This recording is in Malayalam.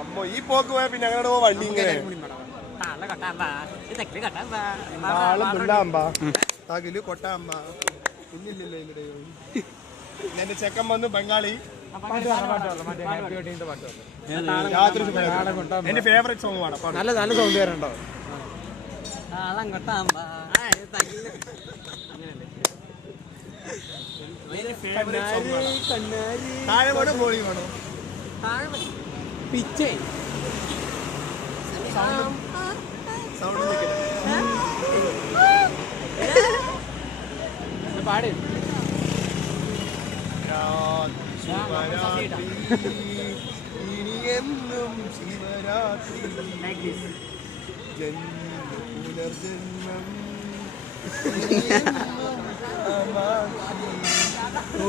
അമ്മോ ഈ പോക്ക് പോയാ പിന്നെ ഞങ്ങളുടെ വണ്ടി ഇങ്ങനെ തകില് കൊട്ടാമ്പ ഇല്ലില്ലല്ലോ ഇവിടെ എന്റെ ചെക്കൻ വന്ന് ബംഗാളി എന്റെ ഫേവറേറ്റ് സോങ് ആണ്. നല്ല നല്ല സൗണ്ട് വരണ്ടോ? താഴെ വേണോ മോളി വേണോ? പിച്ചേ സൗണ്ട് പാട്. ഇനിയെന്നും ശിവരാത്രി പുനർജന്മം ഓ